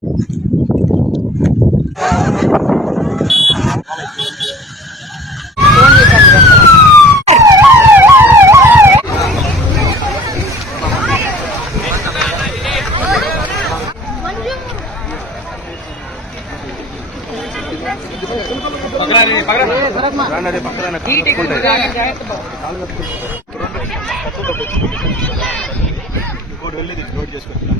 ఇంకోటి వెళ్ళేది నోట్ చేసుకుంటున్నాను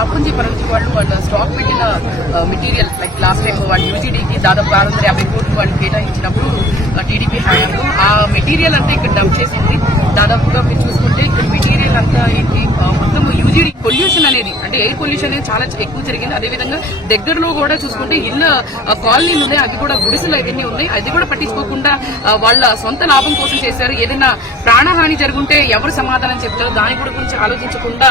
షాప్ నుంచి మన వాళ్ళు వాళ్ళ స్టాక్ పెట్టిన మెటీరియల్ లైక్ లాస్ట్ టైం వాళ్ళు యూజీడీకి దాదాపు ఆరు వందల యాభై కోట్లు వాళ్ళు కేటాయించినప్పుడు టీడీపీ హయాంలో ఆ మెటీరియల్ అంతా ఇక్కడ డంప్ చేసింది దాదాపుగా మీరు చూసుకుంటే ఇక్కడ మెటీరియల్ అంతా మొత్తం యూజీడీ పొల్యూషన్ అనేది అంటే ఎయిర్ పొల్యూషన్ అనేది చాలా ఎక్కువ జరిగింది అదేవిధంగా దగ్గరలో కూడా చూసుకుంటే ఇళ్ళ కాలనీలు ఉన్నాయి అవి కూడా గుడిసెలు అవన్నీ ఉన్నాయి అది కూడా పట్టించుకోకుండా వాళ్ళ సొంత లాభం కోసం చేశారు ఏదైనా ప్రాణహాని జరుగుంటే ఎవరు సమాధానం చెప్తారు దాని కూడా గురించి ఆలోచించకుండా